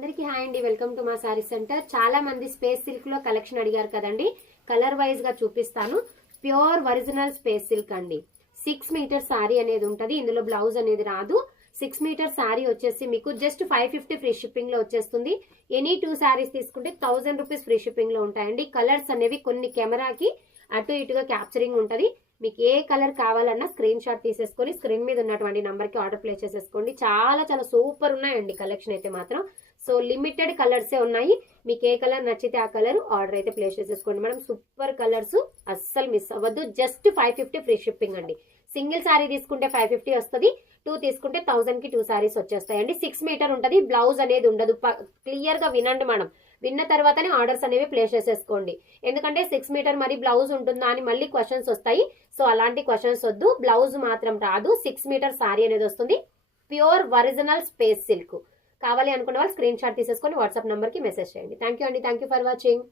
అందరికీ హాయ్ అండి, welcome to మా సారీ సెంటర్. చాలా మంది స్పేస్ సిల్క్ లో కలెక్షన్ అడిగారు కదండి. కలర్ వైజ్ గా చూపిస్తాను. ప్యూర్ ఒరిజినల్ స్పేస్ సిల్క్ అండి. 6 మీటర్ సారీ అనేది ఉంటది. ఇందులో బ్లౌజ్ అనేది రాదు. 6 మీటర్ సారీ వచ్చేసి మీకు జస్ట్ 550 ఫ్రీ షిప్పింగ్ లో వచ్చేస్తుంది. ఎనీ 2 సారీస్ తీసుకుంటే 1000 రూపీస్ ఫ్రీ షిప్పింగ్ లో ఉంటాయండి. కలర్స్ అనేవి కొన్ని కెమెరాకి అటు ఇటుగా క్యాప్చరింగ్ ఉంటది. మీకు ఏ కలర్ కావాలన్నా స్క్రీన్ షాట్ తీసేసుకొని స్క్రీన్ మీద ఉన్నటువంటి నంబర్ కి ఆర్డర్ ప్లేస్ చేసేసుకోండి. చాలా చాలా సూపర్ ఉన్నాయండి కలెక్షన్ అయితే మాత్రం. సో లిమిటెడ్ కలర్సే ఉన్నాయి. మీకు ఏ కలర్ నచ్చితే ఆ కలర్ ఆర్డర్ అయితే ప్లేస్ చేసేసుకోండి మేడం. సూపర్ కలర్స్, అస్సలు మిస్ అవ్వద్దు. జస్ట్ 550 ఫ్రీ షిప్పింగ్ అండి. సింగిల్ సారీ తీసుకుంటే 550 వస్తుంది. 2 తీసుకుంటే 1000 కి 2 సారీస్ వచ్చేస్తాయండి. 6 మీటర్ ఉంటది. బ్లౌజ్ అనేది ఉండదు. క్లియర్ గా వినండి మేడం. విన్న తర్వాతనే ఆర్డర్స్ అనేవి ప్లేస్ చేసేసుకోండి. ఎందుకంటే 6 మీటర్ మరి బ్లౌజ్ ఉంటుందా అని మళ్ళీ క్వశ్చన్స్ వస్తాయి. సో అలాంటి క్వశ్చన్స్ వద్దు. బ్లౌజ్ మాత్రం రాదు. 6 మీటర్ సారీ అనేది వస్తుంది. Pure original space silk. కావాలి అనుకున్న వాళ్ళు స్క్రీన్ షాట్ తీసేసుకొని వాట్సాప్ నంబర్ కి మెసేజ్ చేయండి. థ్యాంక్ యూ అండి. Thank you for watching.